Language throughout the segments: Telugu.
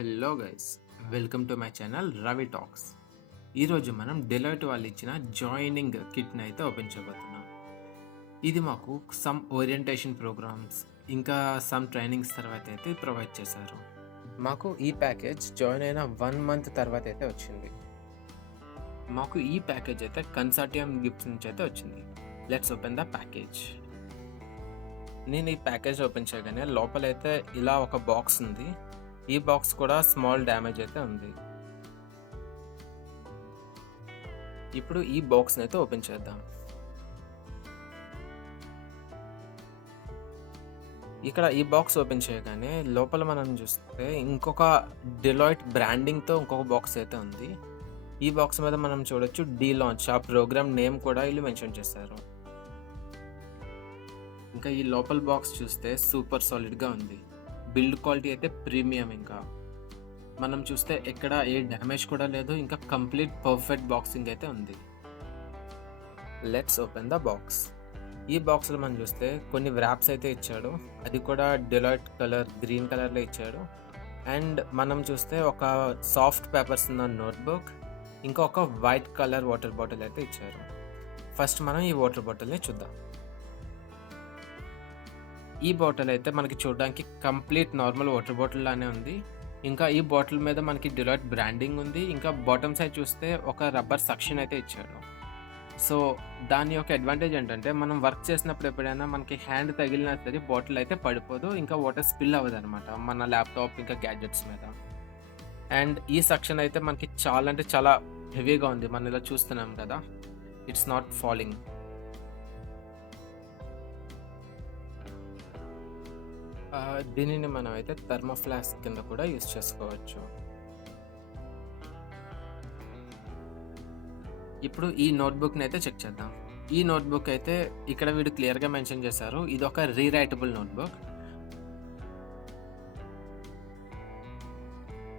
Hello guys, welcome to my channel Ravi talks. ఈరోజు మనం డెలాయిట్ వాళ్ళు ఇచ్చిన జాయినింగ్ కిట్ని అయితే ఓపెన్ చేయబోతున్నాం. ఇది మాకు సమ్ ఓరియంటేషన్ ప్రోగ్రామ్స్ ఇంకా సమ్ ట్రైనింగ్స్ తర్వాత అయితే ప్రొవైడ్ చేశారు. మాకు ఈ ప్యాకేజ్ జాయిన్ అయిన 1 మంత్ తర్వాత అయితే వచ్చింది. మాకు ఈ ప్యాకేజ్ అయితే కన్సార్టియం గిఫ్ట్స్ నుంచి అయితే వచ్చింది. Let's open the package. నేను ఈ ప్యాకేజ్ ఓపెన్ చేయగానే లోపలైతే ఇలా ఒక బాక్స్ ఉంది. ఈ బాక్స్ కూడా స్మాల్ డ్యామేజ్ అయితే ఉంది. ఇప్పుడు ఈ బాక్స్ని అయితే ఓపెన్ చేద్దాం. ఇక్కడ ఈ బాక్స్ ఓపెన్ చేయగానే లోపల మనం చూస్తే ఇంకొక డెలాయిట్ బ్రాండింగ్తో ఇంకొక బాక్స్ అయితే ఉంది. ఈ బాక్స్ మీద మనం చూడొచ్చు డి లాంచ్, ఆ ప్రోగ్రామ్ నేమ్ కూడా వీళ్ళు మెన్షన్ చేశారు. ఇంకా ఈ లోపల బాక్స్ చూస్తే సూపర్ సాలిడ్గా ఉంది. బిల్డ్ క్వాలిటీ అయితే ప్రీమియం. ఇంకా మనం చూస్తే ఎక్కడ ఏ డ్యామేజ్ కూడా లేదు. ఇంకా కంప్లీట్ పర్ఫెక్ట్ బాక్సింగ్ అయితే ఉంది. Let's open the box. ఈ బాక్స్లో మనం చూస్తే కొన్ని వ్రాప్స్ అయితే ఇచ్చాడు. అది కూడా డెలాయిట్ కలర్ గ్రీన్ కలర్లో ఇచ్చాడు. అండ్ మనం చూస్తే ఒక సాఫ్ట్ పేపర్స్ ఉన్న నోట్బుక్, ఇంకా ఒక వైట్ కలర్ వాటర్ బాటిల్ అయితే ఇచ్చారు. ఫస్ట్ మనం ఈ వాటర్ బాటిల్ని చూద్దాం. ఈ బాటిల్ అయితే మనకి చూడడానికి కంప్లీట్ నార్మల్ వాటర్ బాటిల్ లానే ఉంది. ఇంకా ఈ బాటిల్ మీద మనకి డెలాయిట్ బ్రాండింగ్ ఉంది. ఇంకా బాటమ్ సైడ్ చూస్తే ఒక రబ్బర్ సక్షన్ అయితే ఇచ్చాడు. సో దాని యొక్క అడ్వాంటేజ్ ఏంటంటే మనం వర్క్ చేసినప్పుడు ఎప్పుడైనా మనకి హ్యాండ్ తగిలినా సరే బాటిల్ అయితే పడిపోదు, ఇంకా వాటర్ స్పిల్ అవ్వదు అనమాట మన ల్యాప్టాప్ ఇంకా గ్యాడ్జెట్స్ మీద. అండ్ ఈ సెక్షన్ అయితే మనకి చాలా అంటే చాలా హెవీగా ఉంది. మనం ఇలా చూస్తున్నాం కదా, ఇట్స్ నాట్ ఫాలింగ్. దీనిని మనం అయితే థర్మోఫ్లాస్క్ కింద కూడా యూస్ చేసుకోవచ్చు. ఇప్పుడు ఈ నోట్బుక్ని అయితే చెక్ చేద్దాం. ఈ నోట్బుక్ అయితే ఇక్కడ వీడు క్లియర్గా మెన్షన్ చేశారు, ఇది ఒక రీరైటబుల్ నోట్బుక్.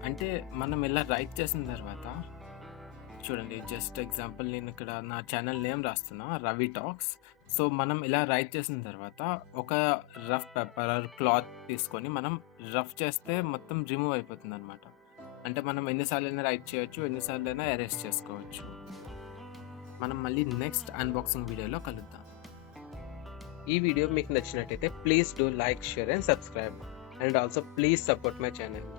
అంటే మనం ఇలా రైట్ చేసిన తర్వాత చూడండి, జస్ట్ ఎగ్జాంపుల్ నేను ఇక్కడ నా ఛానల్ నేమ్ రాస్తున్నా, రవి టాక్స్. సో మనం ఇలా రైట్ చేసిన తర్వాత ఒక రఫ్ పేపర్ క్లాత్ తీసుకొని మనం రఫ్ చేస్తే మొత్తం రిమూవ్ అయిపోతుంది అనమాట. అంటే మనం ఎన్నిసార్లు అయినా రైట్ చేయొచ్చు, ఎన్నిసార్లు అయినా ఎరేస్ చేసుకోవచ్చు. మనం మళ్ళీ నెక్స్ట్ అన్బాక్సింగ్ వీడియోలో కలుద్దాం. ఈ వీడియో మీకు నచ్చినట్టయితే please do like, share and subscribe. And also please support my channel.